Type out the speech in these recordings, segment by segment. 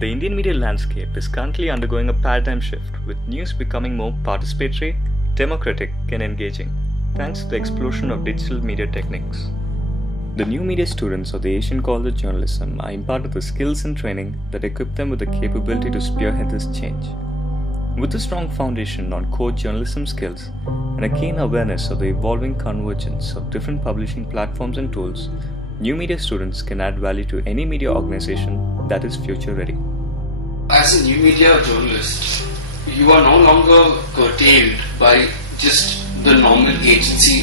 The Indian media landscape is currently undergoing a paradigm shift, with news becoming more participatory, democratic, and engaging, thanks to the explosion of digital media techniques. The new media students of the Asian College of Journalism are imparted the skills and training that equip them with the capability to spearhead this change. With a strong foundation on core journalism skills and a keen awareness of the evolving convergence of different publishing platforms and tools, new media students can add value to any media organization that is future ready. As a new media journalist, you are no longer curtailed by just the normal agency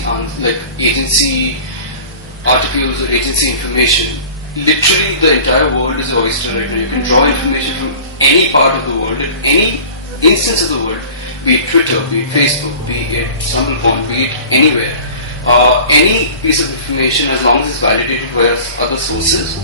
articles or agency information. Literally, the entire world is an oyster right now. You can draw information from any part of the world, at any instance of the world, be it Twitter, be it Facebook, be it StumblePond, be it anywhere. Any piece of information, as long as it's validated by other sources,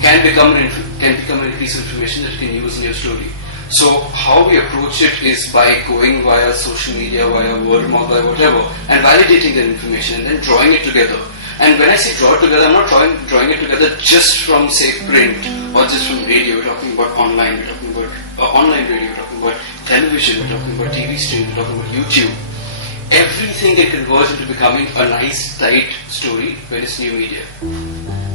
can become a piece of information that you can use in your story. So how we approach it is by going via social media, via word of mouth, via whatever, and validating that information and then drawing it together. And when I say draw it together, I'm not drawing it together just from, say, print or just from radio. We're talking about online, we're talking about online radio, we're talking about television, we're talking about TV streams, we're talking about YouTube. Everything can converge into becoming a nice, tight story when it's new media.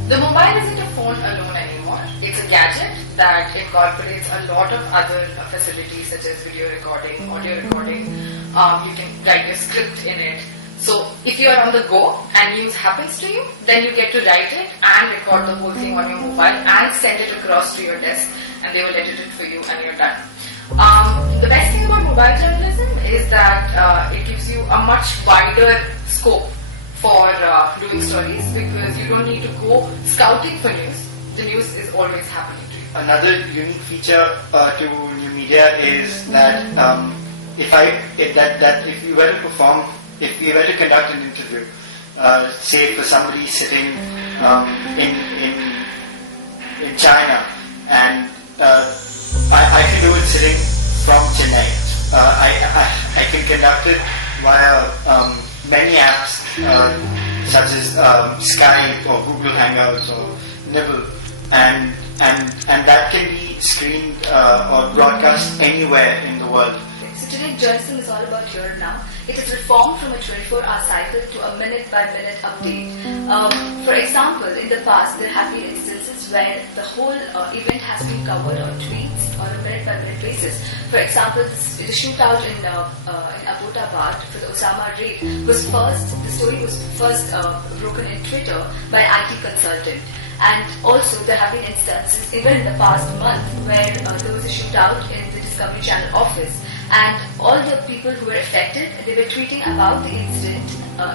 The mobile isn't a phone alone anymore. It's a gadget that incorporates a lot of other facilities such as video recording, audio recording. You can write a script in it. So if you are on the go and news happens to you, then you get to write it and record the whole thing on your mobile and send it across to your desk, and they will edit it for you and you're done. The best thing about mobile journalism is that it gives you a much wider scope for doing stories, because you don't need to go scouting for news. The news is always happening to you. Another unique feature to new media is that if you were to perform, if you were to conduct an interview, say for somebody sitting in China, and I can do it sitting from Chennai. I can conduct it via many apps such as Skype or Google Hangouts or Nibble, and that can be streamed or broadcast anywhere in the world. So today journalism is all about here and now. It is reformed from a 24-hour cycle to a minute-by-minute update. For example, in the past there have been instances where the whole event has been covered on tweets on a minute-by-minute basis. For example, the shootout in Abbottabad for the Osama raid the story was first broken in Twitter by an IT consultant. And also there have been instances even in the past month where there was a shootout in the Discovery Channel office, and all the people who were affected, they were tweeting about the incident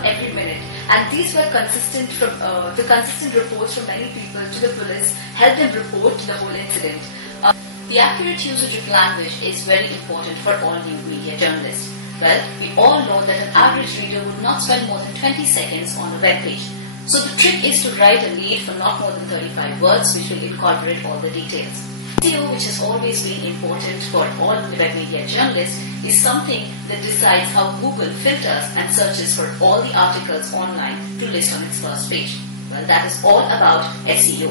every minute. And these were consistent reports from many people to the police helped them report the whole incident. The accurate usage of language is very important for all new media journalists. Well, we all know that an average reader would not spend more than 20 seconds on a web page. So the trick is to write a lead for not more than 35 words, which will incorporate all the details. SEO, which has always been important for all web media journalists, is something that decides how Google filters and searches for all the articles online to list on its first page. Well, that is all about SEO.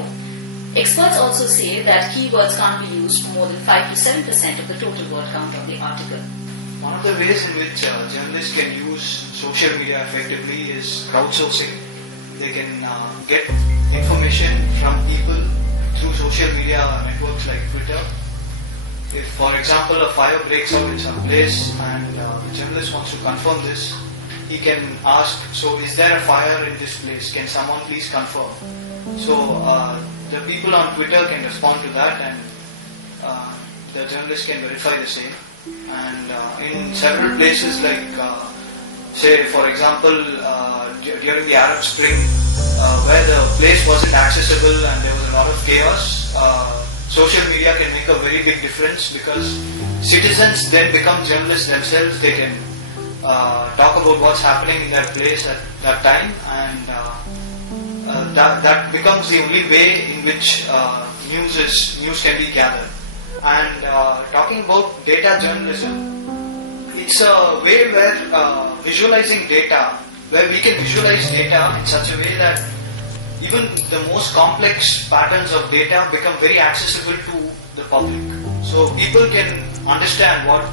Experts also say that keywords can't be used for more than 5 to 7% of the total word count of the article. One of the ways in which journalists can use social media effectively is crowdsourcing. They can get information from people through social media networks like Twitter. If, for example, a fire breaks out in some place and the journalist wants to confirm this, he can ask, so is there a fire in this place? Can someone please confirm? So the people on Twitter can respond to that, and the journalist can verify the same. And in several places like, say for example, during the Arab Spring, where the place wasn't accessible and there was a lot of chaos, social media can make a very big difference, because citizens then become journalists themselves. They can talk about what's happening in that place at that time, and that becomes the only way in which news can be gathered. And talking about data journalism, it's a way where visualizing data, where we can visualize data in such a way that even the most complex patterns of data become very accessible to the public. So people can understand what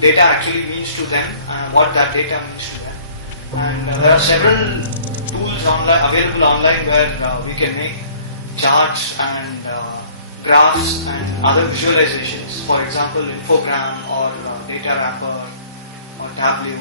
data actually means to them and what that data means to them. And there are several tools available online where we can make charts and graphs and other visualizations. For example, Infogram or Data Wrapper or Tableau.